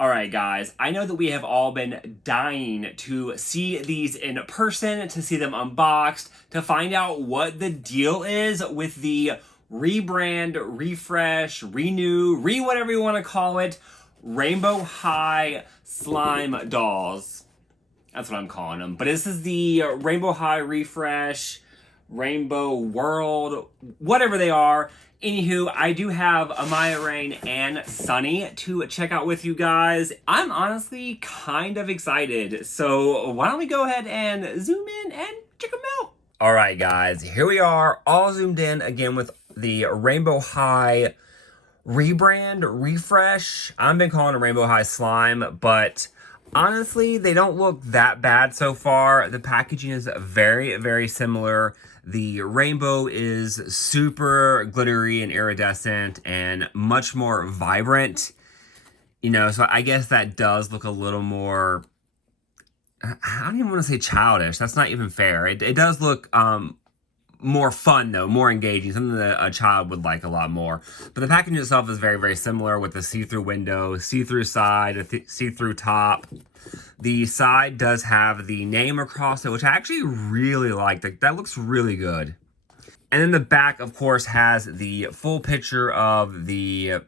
Alright guys, I know that we have all been dying to see these in person, to see them unboxed, to find out what the deal is with the rebrand, refresh, renew, whatever you want to call it, Rainbow High Slime Dolls. That's what I'm calling them. But this is the Rainbow High Refresh, Rainbow World, whatever they are. Anywho, I do have Amaya, Rain, and Sunny to check out with you guys. I'm honestly kind of excited. So why don't we go ahead and zoom in and check them out. All right, guys, here we are all zoomed in again with the Rainbow High rebrand, refresh. I've been calling it Rainbow High Slime, but honestly, they don't look that bad so far. The packaging is very, very similar. The rainbow is super glittery and iridescent and much more vibrant. You know, so I guess that does look a little more, I don't even want to say childish. That's not even fair. It does look more fun though, more engaging, something that a child would like a lot more. But the packaging itself is very, very similar with the see-through window, see-through side, a see-through top. The side does have the name across it, which I actually really like. That looks really good. And then the back, of course, has the full picture of the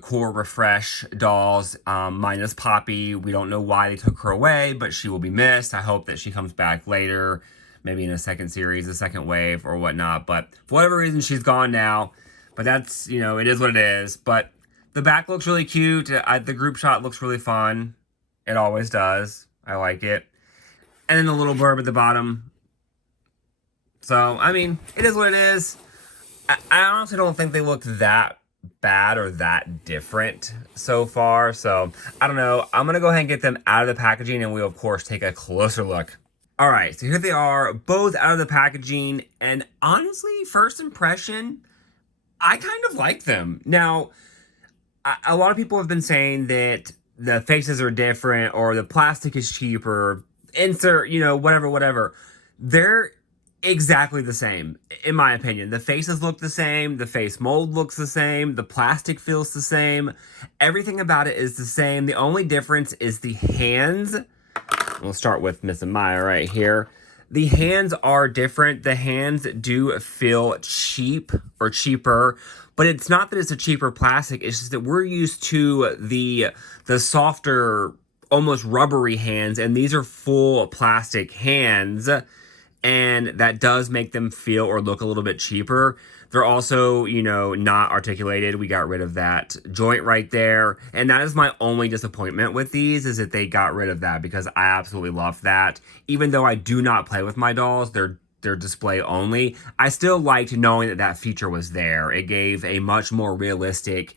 core refresh dolls, minus Poppy. We don't know why they took her away, but she will be missed. I hope that she comes back later, maybe in a second series, a second wave or whatnot. But for whatever reason, she's gone now. But that's, you know, it is what it is. But the back looks really cute. The group shot looks really fun. It always does. I like it. And then the little blurb at the bottom. So, I mean, it is what it is. I honestly don't think they look that bad or that different so far. So, I don't know. I'm going to go ahead and get them out of the packaging and we'll, of course, take a closer look. All right, so here they are, both out of the packaging. And honestly, first impression, I kind of like them. Now, a lot of people have been saying that the faces are different or the plastic is cheaper, insert, you know, whatever. They're exactly the same, in my opinion. The faces look the same, the face mold looks the same, the plastic feels the same. Everything about it is the same. The only difference is the hands. We'll start with Miss Amaya right here. The hands are different. The hands do feel cheap or cheaper, but it's not that it's a cheaper plastic. It's just that we're used to the softer, almost rubbery hands, and these are full plastic hands, and that does make them feel or look a little bit cheaper. They're also, you know, not articulated. We got rid of that joint right there. And that is my only disappointment with these, is that they got rid of that, because I absolutely love that. Even though I do not play with my dolls, they're display only, I still liked knowing that that feature was there. It gave a much more realistic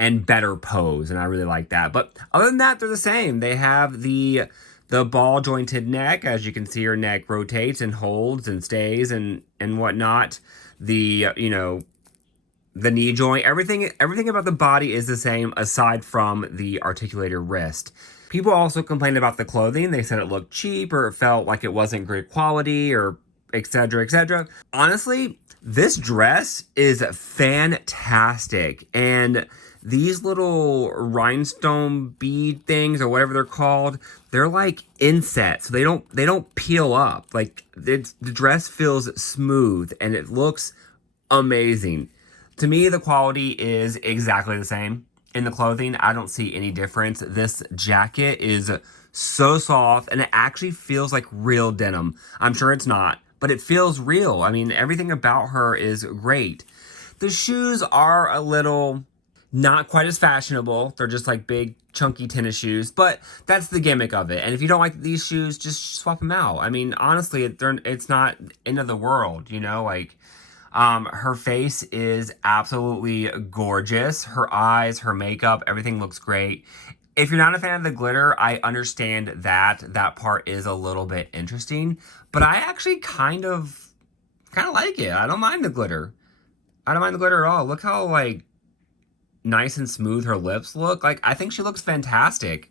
and better pose, and I really like that. But other than that, they're the same. They have the ball jointed neck. As you can see, her neck rotates and holds and stays and whatnot. The, you know, the knee joint, everything about the body is the same aside from the articulated wrist. People also complained about the clothing. They said it looked cheap or it felt like it wasn't great quality or etc, etc. Honestly, this dress is fantastic, and these little rhinestone bead things or whatever they're called, they're like inset, so they don't peel up. Like, the dress feels smooth and it looks amazing. To me, the quality is exactly the same. In the clothing, I don't see any difference. This jacket is so soft and it actually feels like real denim. I'm sure it's not, but it feels real. I mean, everything about her is great. The shoes are a little not quite as fashionable. They're just like big, chunky tennis shoes, but that's the gimmick of it. And if you don't like these shoes, just swap them out. I mean, honestly, it's not end of the world, you know? Like, her face is absolutely gorgeous. Her eyes, her makeup, everything looks great. If you're not a fan of the glitter, I understand that part is a little bit interesting, but I actually kind of like it. I don't mind the glitter. I don't mind the glitter at all. Look how, like, nice and smooth her lips look. Like, I think she looks fantastic.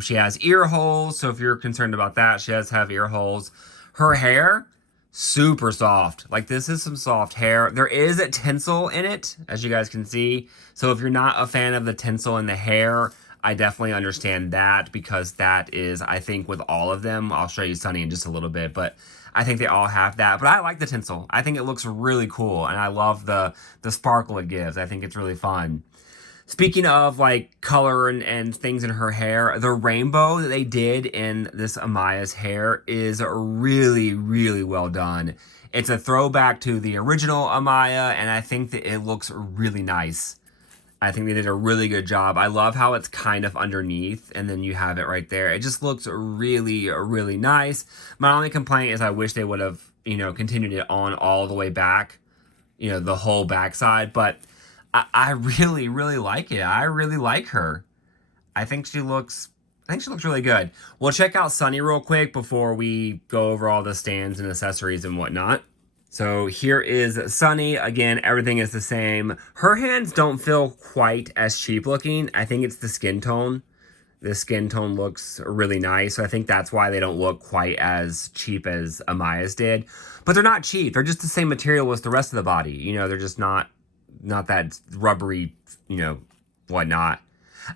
She has ear holes, so if you're concerned about that, she does have ear holes. Her hair, super soft. Like, this is some soft hair. There is a tinsel in it, as you guys can see. So if you're not a fan of the tinsel in the hair, I definitely understand that because that is, I think, with all of them. I'll show you Sunny in just a little bit, but I think they all have that. But I like the tinsel. I think it looks really cool, and I love the sparkle it gives. I think it's really fun. Speaking of like color and things in her hair, the rainbow that they did in this Amaya's hair is really, really well done. It's a throwback to the original Amaya, and I think that it looks really nice. I think they did a really good job. I love how it's kind of underneath and then you have it right there. It just looks really, really nice. My only complaint is I wish they would have, continued it on all the way back, the whole backside. But I really, really like it. I really like her. I think she looks really good. We'll check out Sunny real quick before we go over all the stands and accessories and whatnot. So here is Sunny. Again, everything is the same. Her hands don't feel quite as cheap looking. I think it's the skin tone. The skin tone looks really nice. So I think that's why they don't look quite as cheap as Amaya's did. But they're not cheap. They're just the same material as the rest of the body. They're just not that rubbery, whatnot.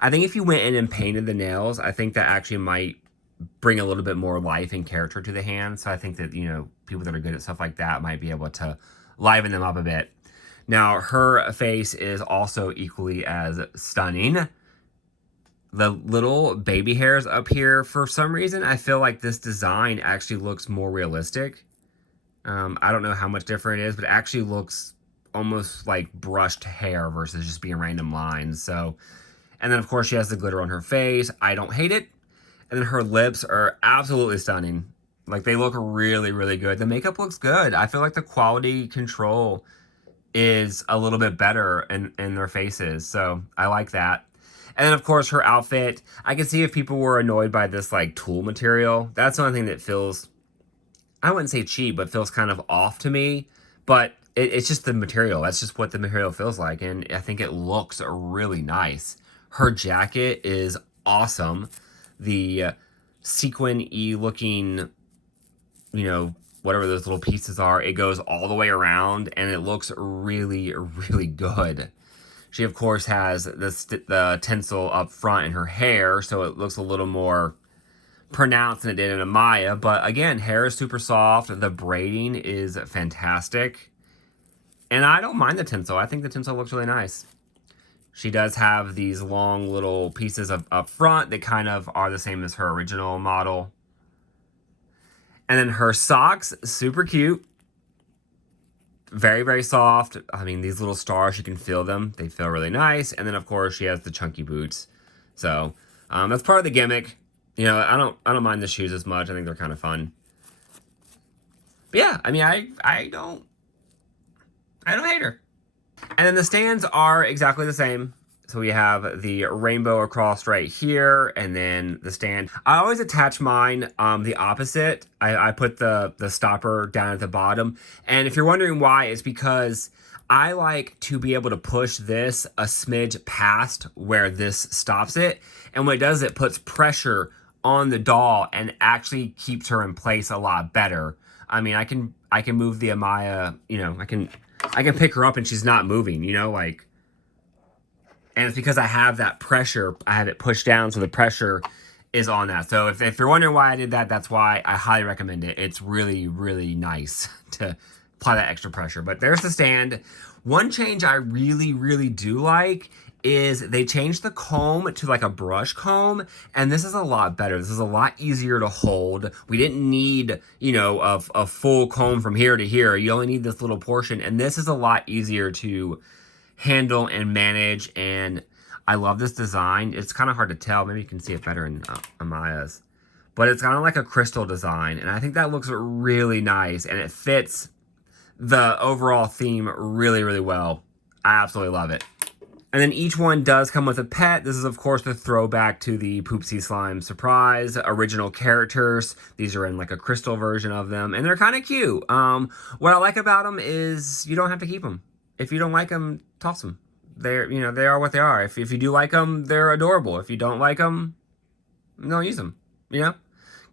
I think if you went in and painted the nails, I think that actually might bring a little bit more life and character to the hand. So I think that, people that are good at stuff like that might be able to liven them up a bit. Now, her face is also equally as stunning. The little baby hairs up here, for some reason, I feel like this design actually looks more realistic. I don't know how much different it is, but it actually looks almost like brushed hair versus just being random lines. So, and then of course she has the glitter on her face. I don't hate it. And then her lips are absolutely stunning. Like, they look really, really good. The makeup looks good. I feel like the quality control is a little bit better in their faces. So I like that. And then, of course, her outfit. I can see if people were annoyed by this, like, tulle material. That's the only thing that feels, I wouldn't say cheap, but feels kind of off to me. But it's just the material. That's just what the material feels like. And I think it looks really nice. Her jacket is awesome. The sequin-y looking, whatever those little pieces are, it goes all the way around and it looks really, really good. She, of course, has the tinsel up front in her hair, so it looks a little more pronounced than it did in Amaya. But again, hair is super soft. The braiding is fantastic. And I don't mind the tinsel. I think the tinsel looks really nice. She does have these long little pieces up front that kind of are the same as her original model. And then her socks, super cute. Very, very soft. I mean, these little stars, you can feel them. They feel really nice. And then, of course, she has the chunky boots. So, that's part of the gimmick. I don't mind the shoes as much. I think they're kind of fun. But yeah, I mean, I don't hate her. And then the stands are exactly the same. So we have the rainbow across right here, and then the stand. I always attach mine the opposite. I put the stopper down at the bottom. And if you're wondering why, it's because I like to be able to push this a smidge past where this stops it. And what it does, it puts pressure on the doll and actually keeps her in place a lot better. I mean, I can move the Amaya, I can pick her up and she's not moving, and it's because I have that pressure. I have it pushed down, so the pressure is on that. So if you're wondering why I did that, that's why. I highly recommend it. It's really, really nice to apply that extra pressure. But there's the stand. One change I really, really do like is they changed the comb to like a brush comb, and this is a lot better. This is a lot easier to hold. We didn't need, a full comb from here to here. You only need this little portion, and this is a lot easier to handle and manage. And I love this design. It's kind of hard to tell. Maybe you can see it better in Amaya's, but it's kind of like a crystal design, and I think that looks really nice, and it fits the overall theme really, really well. I absolutely love it. And then each one does come with a pet. This is, of course, the throwback to the Poopsie Slime Surprise original characters. These are in like a crystal version of them, and they're kind of cute. What I like about them is you don't have to keep them. If you don't like them, toss them. They're, they are what they are. If you do like them, they're adorable. If you don't like them, don't use them. Give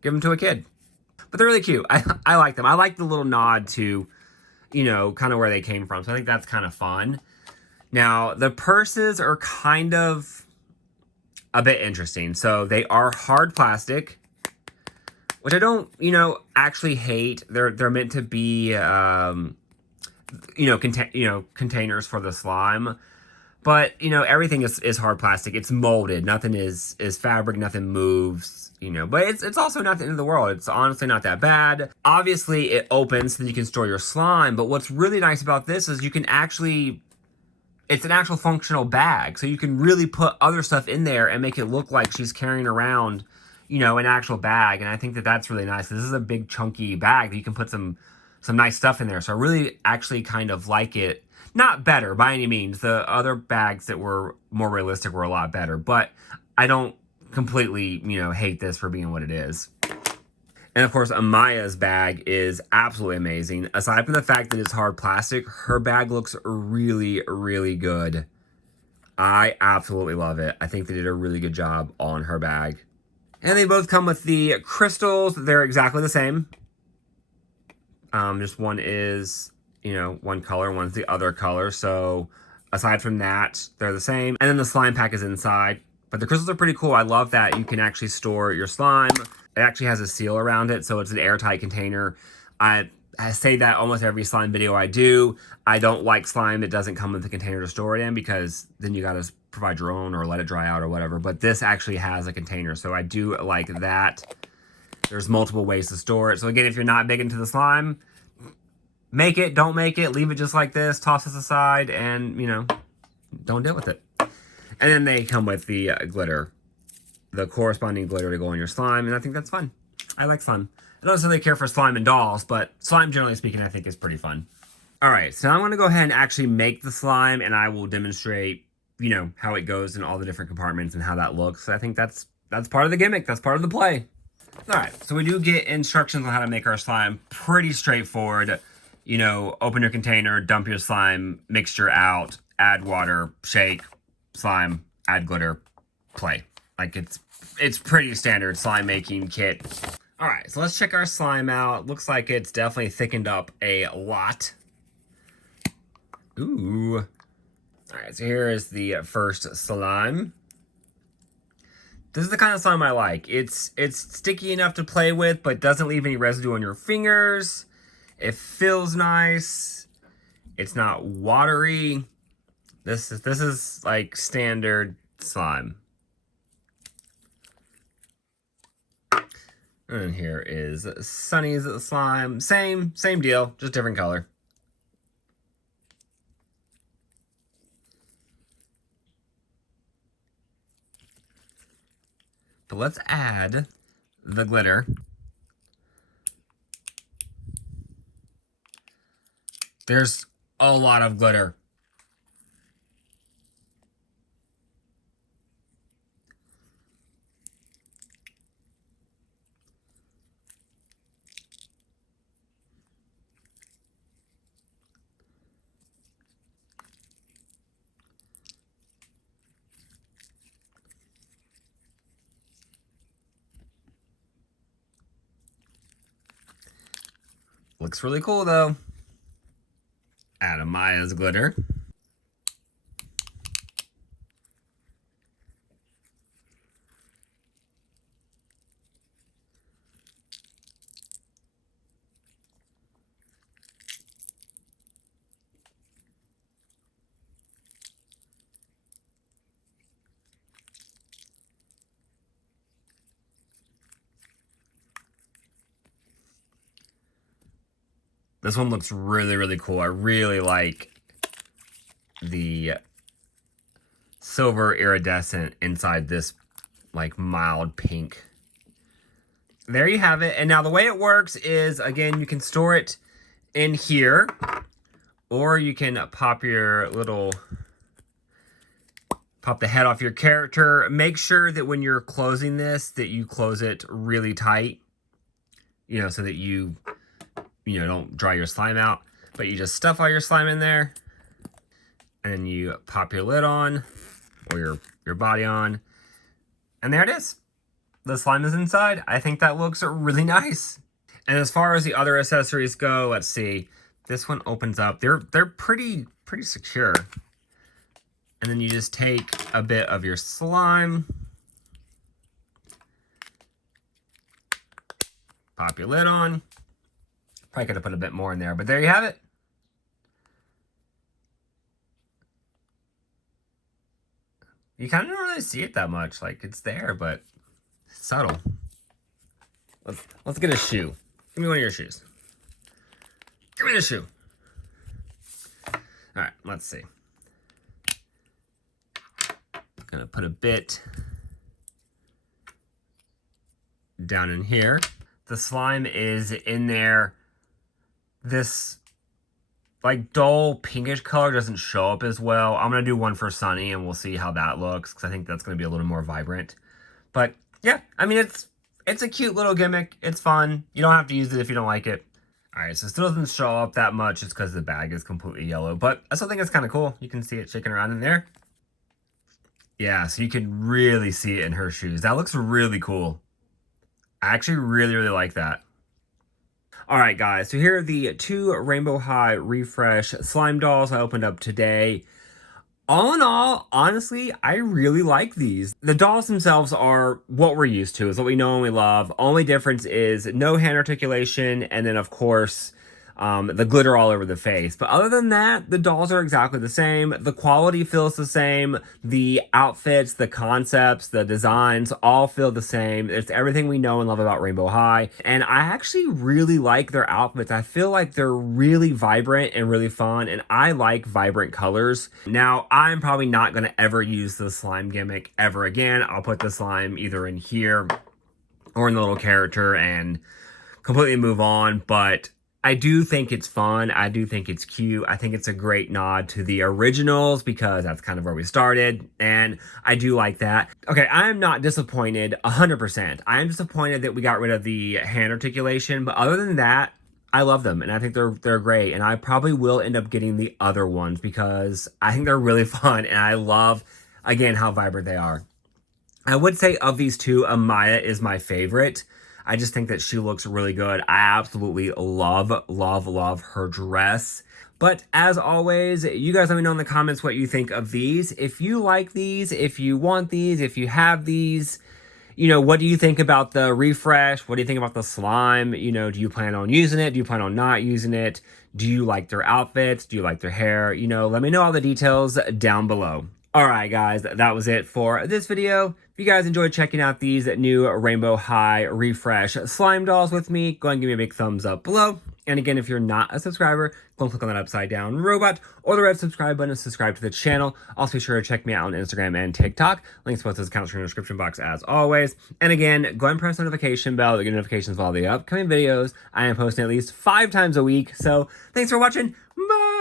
them to a kid. But they're really cute. I like them. I like the little nod to, kind of where they came from. So I think that's kind of fun. Now, the purses are kind of, a bit interesting. So they are hard plastic, which I don't, actually hate. They're meant to be, containers for the slime. But, everything is hard plastic. It's molded. Nothing is fabric. Nothing moves, But it's also not the end of the world. It's honestly not that bad. Obviously, it opens so that you can store your slime. But what's really nice about this is you can actually... It's an actual functional bag. So you can really put other stuff in there and make it look like she's carrying around, an actual bag. And I think that that's really nice. This is a big chunky bag that you can put some nice stuff in there. So I really actually kind of like it. Not better by any means. The other bags that were more realistic were a lot better, but I don't completely, hate this for being what it is. And of course, Amaya's bag is absolutely amazing. Aside from the fact that it's hard plastic, her bag looks really, really good. I absolutely love it. I think they did a really good job on her bag. And they both come with the crystals. They're exactly the same. Just one is, one color, one's the other color. So aside from that, they're the same. And then the slime pack is inside. But the crystals are pretty cool. I love that you can actually store your slime. It actually has a seal around it, so it's an airtight container. I say that almost every slime video I do. I don't like slime that doesn't come with a container to store it in, because then you gotta provide your own or let it dry out or whatever. But this actually has a container, so I do like that. There's multiple ways to store it. So again, if you're not big into the slime, make it, don't make it, leave it just like this, toss this aside, and, don't deal with it. And then they come with the glitter, the corresponding glitter to go on your slime, and I think that's fun. I like slime. I don't necessarily care for slime and dolls, but slime, generally speaking, I think is pretty fun. All right, so now I'm gonna go ahead and actually make the slime, and I will demonstrate, how it goes in all the different compartments and how that looks. I think that's part of the gimmick. That's part of the play. All right, so we do get instructions on how to make our slime. Pretty straightforward. Open your container, dump your slime mixture out, add water, shake, slime, add glitter, play. Like, it's pretty standard slime making kit. All right, so let's check our slime out. Looks like it's definitely thickened up a lot. Ooh. All right, so here is the first slime. This is the kind of slime I like. It's sticky enough to play with, but doesn't leave any residue on your fingers. It feels nice. It's not watery. This is like standard slime. And here is Sunny's slime. Same deal, just different color. But let's add the glitter. There's a lot of glitter. Looks really cool though. Add Amaya's glitter. This one looks really, really cool. I really like the silver iridescent inside this like mild pink. There you have it. And now the way it works is, again, you can store it in here, or you can pop the head off your character. Make sure that when you're closing this, that you close it really tight, so that you don't dry your slime out, but you just stuff all your slime in there, and you pop your lid on, or your body on, and there it is. The slime is inside. I think that looks really nice. And as far as the other accessories go, let's see. This one opens up. They're pretty secure. And then you just take a bit of your slime, Pop your lid on. Probably could have put a bit more in there, but there you have it. You kind of don't really see it that much. Like, it's there, but it's subtle. Let's get a shoe. Give me one of your shoes. Give me the shoe. All right, let's see. Gonna put a bit down in here. The slime is in there. This like dull pinkish color doesn't show up as well. I'm gonna do one for Sunny and we'll see how that looks because I think that's gonna be a little more vibrant. But yeah, I mean it's a cute little gimmick. It's fun. You don't have to use it if you don't like it. All right, so it still doesn't show up that much. It's because the bag is completely yellow, but I still think it's kind of cool. You can see it shaking around in there. Yeah, so you can really see it in her shoes. That looks really cool. I actually really, really like that. All right, guys, so here are the 2 Rainbow High Refresh slime dolls I opened up today. All in all, honestly, I really like these. The dolls themselves are what we're used to, is what we know and we love. Only difference is no hand articulation, and then, of course, the glitter all over the face. But other than that, the dolls are exactly the same. The quality feels the same. The outfits, the concepts, the designs all feel the same. It's everything we know and love about Rainbow High. And I actually really like their outfits. I feel like they're really vibrant and really fun. And I like vibrant colors. Now, I'm probably not going to ever use the slime gimmick ever again. I'll put the slime either in here or in the little character and completely move on. But I do think it's fun. I do think it's cute. I think it's a great nod to the originals because that's kind of where we started. And I do like that. Okay, I'm not disappointed 100%. I am disappointed that we got rid of the hand articulation. But other than that, I love them. And I think they're great. And I probably will end up getting the other ones because I think they're really fun. And I love, again, how vibrant they are. I would say of these 2, Amaya is my favorite. I just think that she looks really good. I absolutely love, love, love her dress. But as always, you guys let me know in the comments what you think of these. If you like these, if you want these, if you have these, you know, what do you think about the refresh? What do you think about the slime? You know, do you plan on using it? Do you plan on not using it? Do you like their outfits? Do you like their hair? You know, let me know all the details down below. All right, guys, that was it for this video. If you guys enjoyed checking out these new Rainbow High Refresh slime dolls with me, go ahead and give me a big thumbs up below. And again, if you're not a subscriber, go and click on that upside down robot or the red subscribe button to subscribe to the channel. Also, be sure to check me out on Instagram and TikTok. Links to both those accounts are in the description box as always. And again, go ahead and press the notification bell to get notifications of all the upcoming videos. I am posting at least 5 times a week. So thanks for watching. Bye!